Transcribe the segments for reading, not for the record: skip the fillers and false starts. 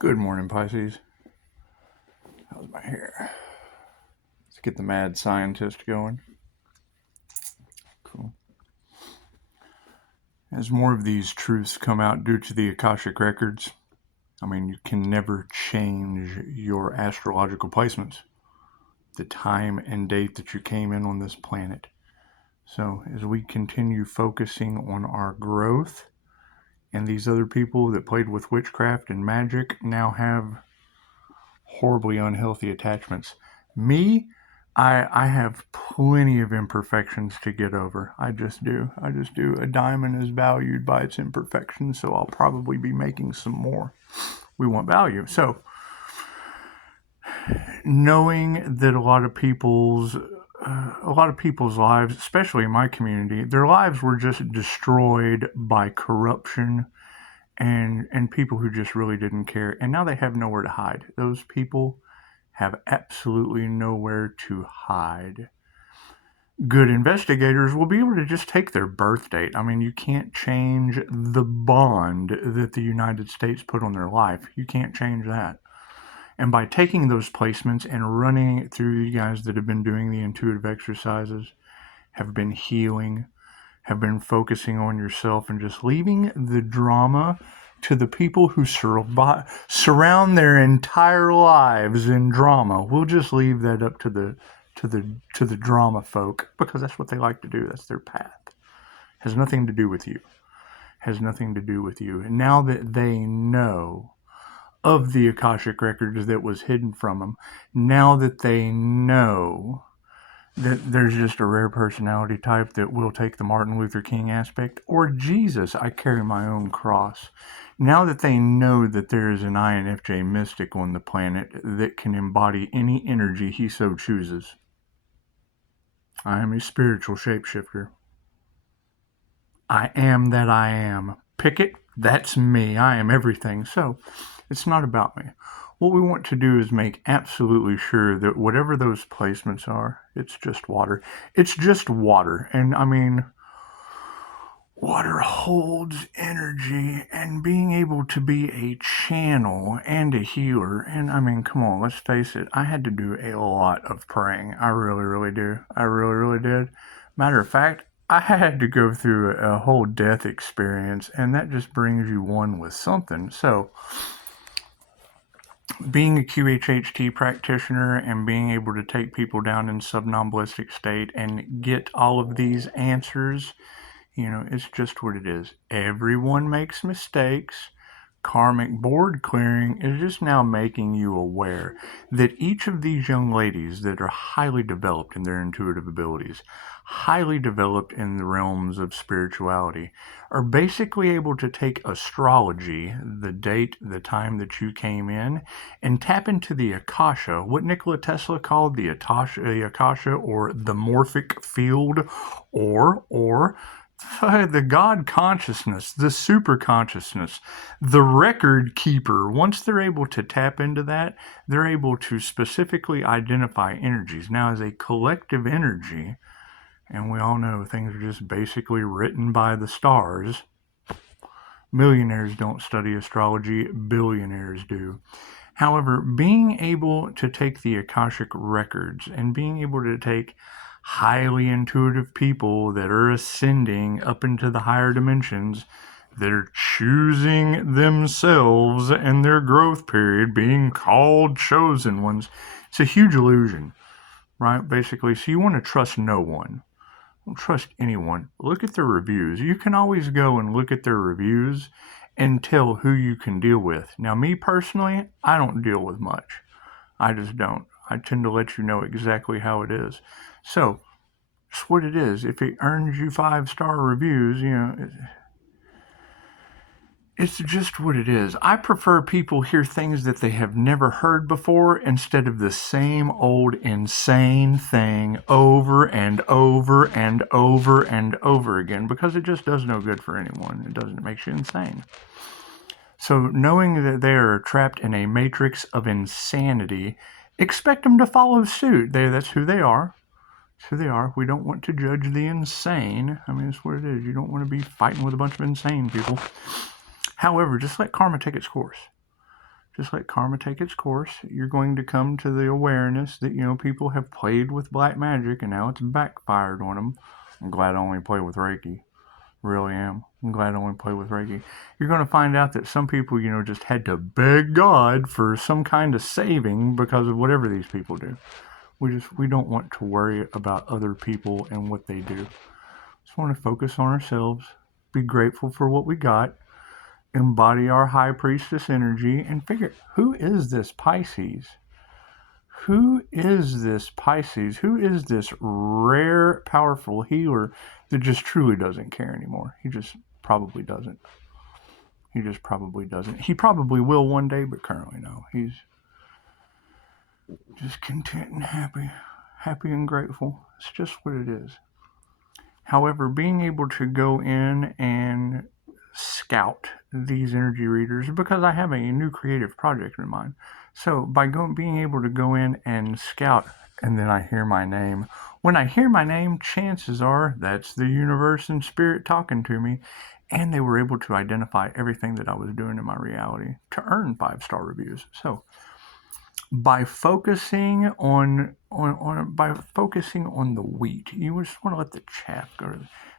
Good morning, Pisces. How's my hair? Let's get the mad scientist going. Cool. As more of these truths come out due to the Akashic records, you can never change your astrological placements, the time and date that you came in on this planet. So as we continue focusing on our growth, and these other people that played with witchcraft and magic now have horribly unhealthy attachments. Me, I have plenty of imperfections to get over. I just do. A diamond is valued by its imperfections, so I'll probably be making some more. We want value. So, knowing that a lot of people's lives, especially in my community, their lives were just destroyed by corruption and people who just really didn't care. And now they have nowhere to hide. Those people have absolutely nowhere to hide. Good investigators will be able to just take their birth date. You can't change the bond that the United States put on their life. You can't change that. And by taking those placements and running it through, you guys that have been doing the intuitive exercises, have been healing, have been focusing on yourself and just leaving the drama to the people who surround their entire lives in drama. We'll just leave that up to the drama folk, because that's what they like to do. That's their path. Has nothing to do with you. And now that they know of the Akashic records that was hidden from them, now that they know that there's just a rare personality type that will take the Martin Luther King aspect, or Jesus, I carry my own cross. Now that they know that there is an Infj mystic on the planet that can embody any energy he so chooses. I am a spiritual shapeshifter. I am that I am. Pick it, that's me. I am everything. So it's not about me. What we want to do is make absolutely sure that whatever those placements are, it's just water. It's just water. And water holds energy, and being able to be a channel and a healer. And come on, let's face it. I had to do a lot of praying. I really, really do. I really, really did. Matter of fact, I had to go through a whole death experience, and that just brings you one with something. So, being a QHHT practitioner and being able to take people down in subnomballistic state and get all of these answers, it's just what it is. Everyone makes mistakes. Karmic board clearing is just now making you aware that each of these young ladies that are highly developed in their intuitive abilities, highly developed in the realms of spirituality, are basically able to take astrology, the date, the time that you came in, and tap into the Akasha, what Nikola Tesla called the Akasha, or the morphic field, or the God consciousness, the super consciousness, the record keeper. Once they're able to tap into that, they're able to specifically identify energies. Now, as a collective energy, and we all know things are just basically written by the stars. Millionaires don't study astrology, billionaires do. However, being able to take the Akashic records and being able to take highly intuitive people that are ascending up into the higher dimensions, that are choosing themselves and their growth period, being called chosen ones, it's a huge illusion, right? Basically, so you want to trust no one. Don't trust anyone. Look at their reviews. You can always go and look at their reviews and tell who you can deal with. Now, me personally, I don't deal with much. I just don't. I tend to let you know exactly how it is. So, it's what it is. If it earns you 5-star reviews, it's just what it is. I prefer people hear things that they have never heard before instead of the same old insane thing over and over and over and over again, because it just does no good for anyone. It doesn't. It makes you insane. So knowing that they are trapped in a matrix of insanity, expect them to follow suit. That's who they are. That's who they are. We don't want to judge the insane. That's what it is. You don't want to be fighting with a bunch of insane people. However, just let karma take its course. Just let karma take its course. You're going to come to the awareness that, people have played with black magic and now it's backfired on them. I'm glad I only play with Reiki. Really am. I'm glad I only play with Reiki. You're going to find out that some people, just had to beg God for some kind of saving because of whatever these people do. We don't want to worry about other people and what they do. Just want to focus on ourselves, be grateful for what we got, embody our high priestess energy, and figure, who is this Pisces? Who is this Pisces? Who is this rare, powerful healer that just truly doesn't care anymore? He just probably doesn't. He just probably doesn't. He probably will one day, but currently no. He's just content and happy. Happy and grateful. It's just what it is. However, being able to go in and scout these energy readers, because I have a new creative project in mind. So by being able to go in and scout, and then I hear my name. When I hear my name, chances are that's the universe and spirit talking to me, and they were able to identify everything that I was doing in my reality to earn 5-star reviews. So by focusing on the wheat, you just want to let the chaff go.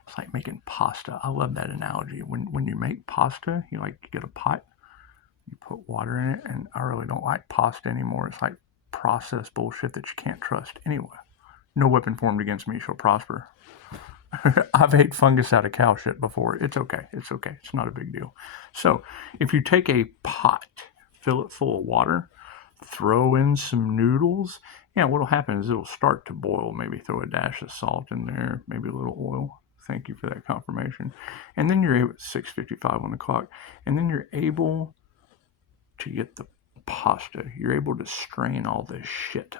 It's like making pasta. I love that analogy. When you make pasta, you get a pot, you put water in it, and I really don't like pasta anymore. It's like processed bullshit that you can't trust. Anyway, no weapon formed against me shall prosper. I've ate fungus out of cow shit before. It's okay. It's okay. It's not a big deal. So if you take a pot, fill it full of water, throw in some noodles, what'll happen is it'll start to boil. Maybe throw a dash of salt in there, maybe a little oil. Thank you for that confirmation. And then you're able, 6:55 on the clock, and then you're able to get the pasta. You're able to strain all the shit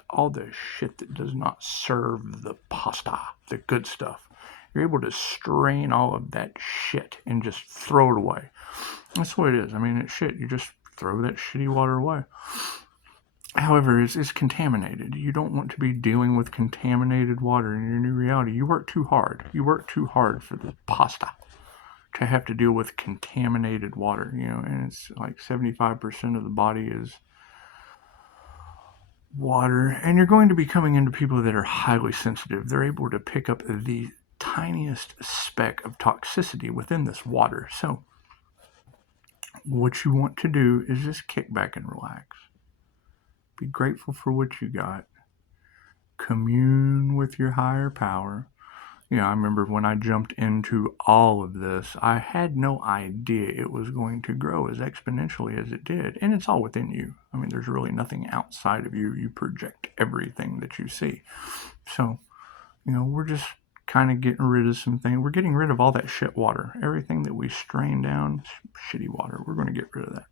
that does not serve the pasta, the good stuff. You're able to strain all of that shit and just throw it away. That's what it is. I mean, it's shit. You just throw that shitty water away. However, it's contaminated. You don't want to be dealing with contaminated water in your new reality. You work too hard. You work too hard for the pasta to have to deal with contaminated water, and it's like 75% of the body is water. And you're going to be coming into people that are highly sensitive. They're able to pick up the tiniest speck of toxicity within this water. So what you want to do is just kick back and relax. Be grateful for what you got. Commune with your higher power. I remember when I jumped into all of this, I had no idea it was going to grow as exponentially as it did. And it's all within you. I mean, there's really nothing outside of you. You project everything that you see. So, we're just kind of getting rid of some things. We're getting rid of all that shit water. Everything that we strain down, shitty water, we're going to get rid of that.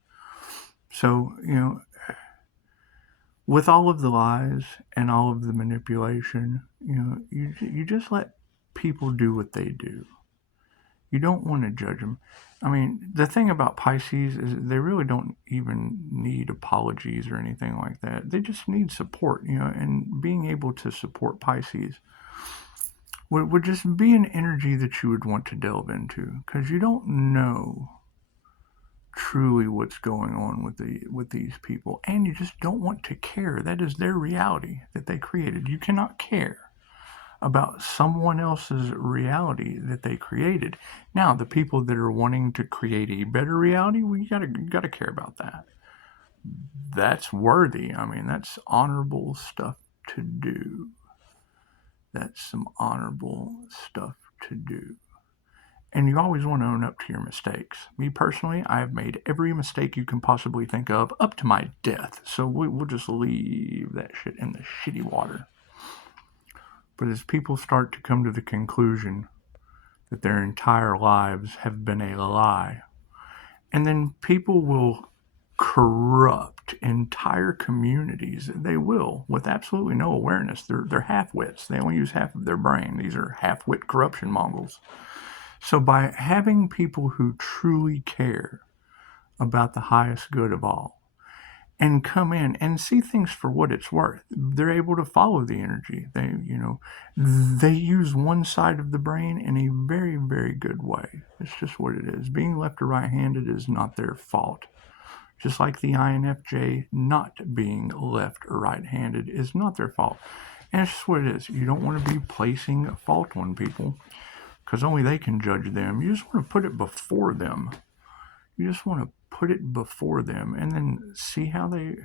So, with all of the lies and all of the manipulation, you just let people do what they do. You don't want to judge them. I mean, the thing about Pisces is they really don't even need apologies or anything like that. They just need support, and being able to support Pisces would just be an energy that you would want to delve into, because you don't know truly what's going on with these people, and you just don't want to care. That is their reality that they created. You cannot care about someone else's reality that they created. Now, the people that are wanting to create a better reality, well, you gotta care about that. That's worthy. I mean, that's honorable stuff to do. That's some honorable stuff to do. And you always want to own up to your mistakes. Me personally, I have made every mistake you can possibly think of up to my death. So we'll just leave that shit in the shitty water. But as people start to come to the conclusion that their entire lives have been a lie, and then people will corrupt entire communities. They will, with absolutely no awareness. They're half-wits. They only use half of their brain. These are half-wit corruption Mongols. So by having people who truly care about the highest good of all and come in and see things for what it's worth, they're able to follow the energy. They use one side of the brain in a very, very good way. It's just what it is. Being left or right-handed is not their fault. Just like the INFJ not being left or right-handed is not their fault. And it's just what it is. You don't want to be placing fault on people because only they can judge them. You just want to put it before them. You just want to put it before them and then see how they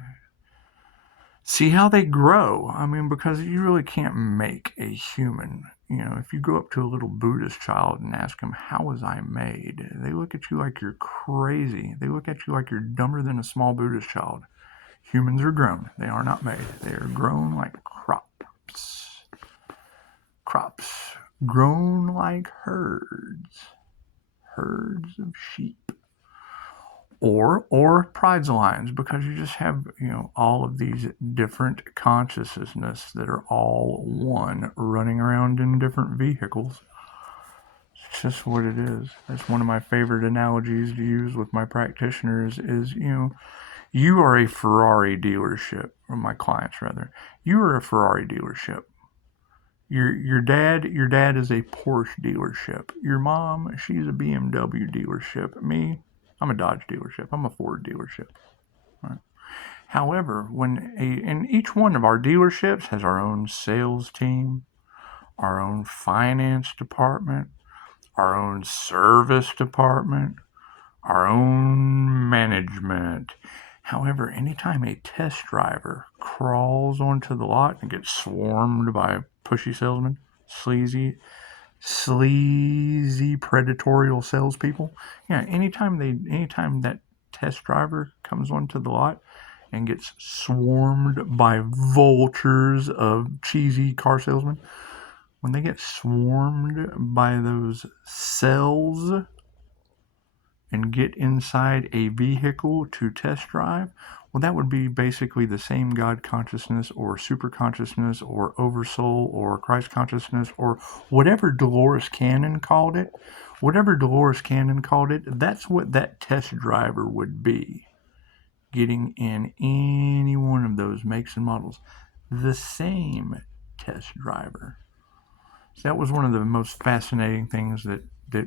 grow. I mean, because you really can't make a human. If you go up to a little Buddhist child and ask them, how was I made? They look at you like you're crazy. They look at you like you're dumber than a small Buddhist child. Humans are grown. They are not made. They are grown like crops. Crops. Grown like herds. Herds of sheep. Or pride's lines, because you just have all of these different consciousnesses that are all one running around in different vehicles. It's just what it is. That's one of my favorite analogies to use with my practitioners is you are a Ferrari dealership, or my clients rather. You are a Ferrari dealership. Your dad is a Porsche dealership. Your mom, she's a BMW dealership. Me, I'm a Dodge dealership. I'm a Ford dealership. Right? However, and each one of our dealerships has our own sales team, our own finance department, our own service department, our own management. However, anytime a test driver crawls onto the lot and gets swarmed by pushy salesmen, sleazy, predatorial salespeople, anytime that test driver comes onto the lot and gets swarmed by vultures of cheesy car salesmen, when they get swarmed by those cells and get inside a vehicle to test drive, well, that would be basically the same God consciousness or super consciousness or oversoul or Christ consciousness or whatever Dolores Cannon called it. That's what that test driver would be, getting in any one of those makes and models. The same test driver. So that was one of the most fascinating things that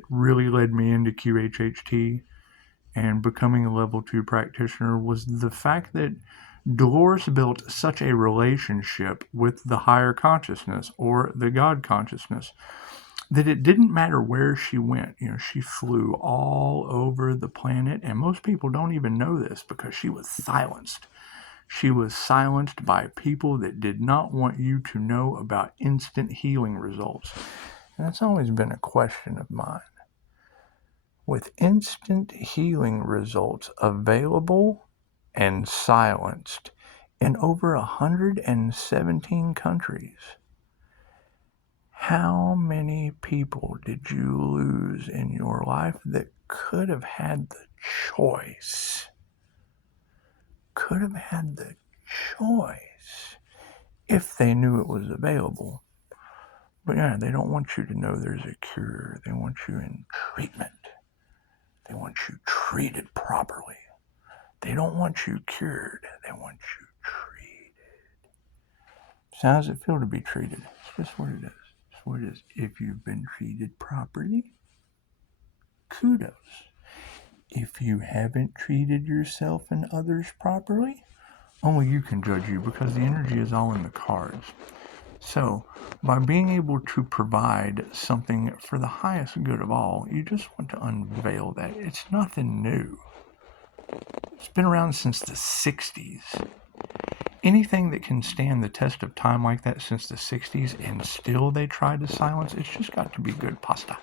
really led me into QHHT and becoming a level 2 practitioner, was the fact that Dolores built such a relationship with the higher consciousness or the God consciousness that it didn't matter where she went. She flew all over the planet, and most people don't even know this because she was silenced. She was silenced by people that did not want you to know about instant healing results. And that's always been a question of mine. With instant healing results available and silenced in over 117 countries, how many people did you lose in your life that could have had the choice? If they knew it was available. But they don't want you to know there's a cure. They want you in treatment. They want you treated properly. They don't want you cured. They want you treated. So how does it feel to be treated? It's just what it is. It's what it is. If you've been treated properly, kudos. If you haven't treated yourself and others properly, only you can judge you, because the energy is all in the cards. So, by being able to provide something for the highest good of all, you just want to unveil that. It's nothing new. It's been around since the 60s. Anything that can stand the test of time like that since the 60s and still they try to silence, it's just got to be good pasta.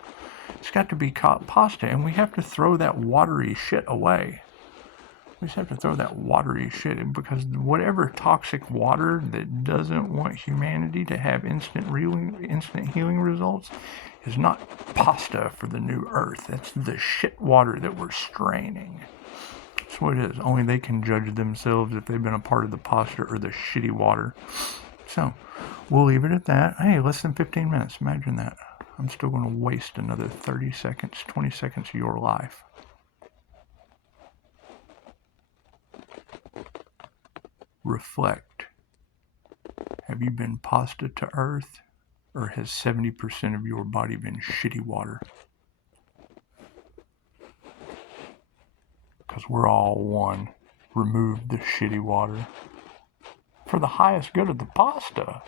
It's got to be pasta, and we have to throw that watery shit away. We just have to throw that watery shit in, because whatever toxic water that doesn't want humanity to have instant healing results is not pasta for the new earth. That's the shit water that we're straining. That's what it is. Only they can judge themselves if they've been a part of the pasta or the shitty water. So, we'll leave it at that. Hey, less than 15 minutes. Imagine that. I'm still going to waste another 30 seconds, 20 seconds of your life. Reflect. Have you been pasta to earth, or has 70% of your body been shitty water? Because we're all one. remove the shitty water for the highest good of the pasta.